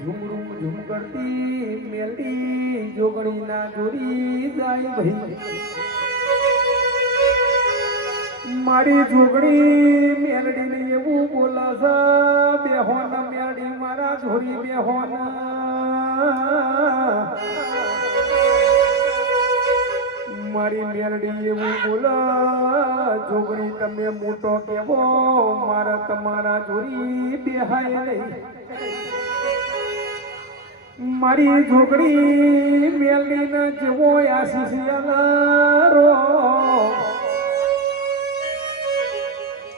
ઝુમરૂમ ઝુમ કરતી મેલડી જોગણી ના જોડી જાય ભાઈ મારી જોગણી મેલડી ને એવું બોલાસા બેહોન મેલડી મારા જોડી બેહોન મારી મેલડી એવું બોલા જોગણી તમે મોટો કેવો મારા તમારા જોડી બેહાય નહીં મારી જોગણી મેલડી ને જેવો આશીષ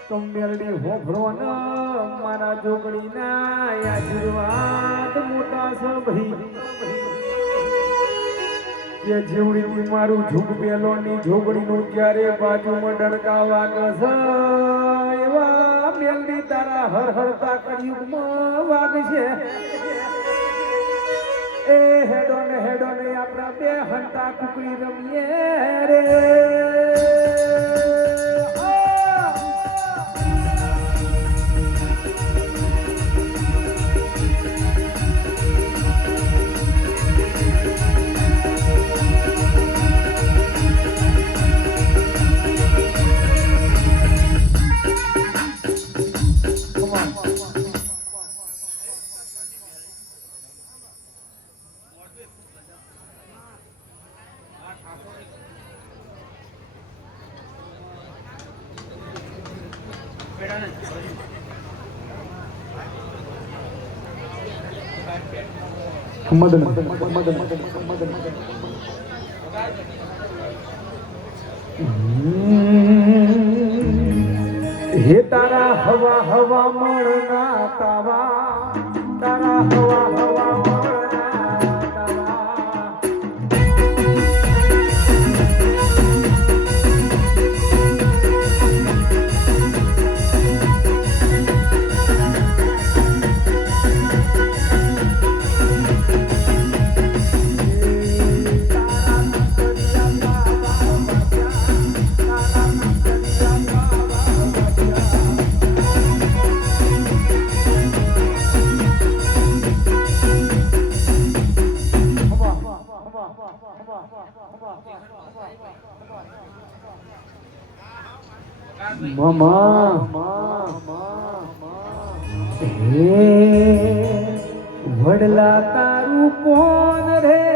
તો મેલડી હોભરો ન મારા જોગણી ના આશીર્વાદ મોટા છે ભાઈ જે જીવડી મારું ઝુક પેલો ની જોગણી નું ક્યારે બાજુમાં ડણકા વાગે છે એવા મેલડી તારા હર હરતા કળિયુગમાં વાગશે એ હેડો ને આપણા બે હંતા કુકડી રમીએ રે હે તારા હવા હવા મળના તાવા તારા હવા હવા હે વડલા તારું કોણ રે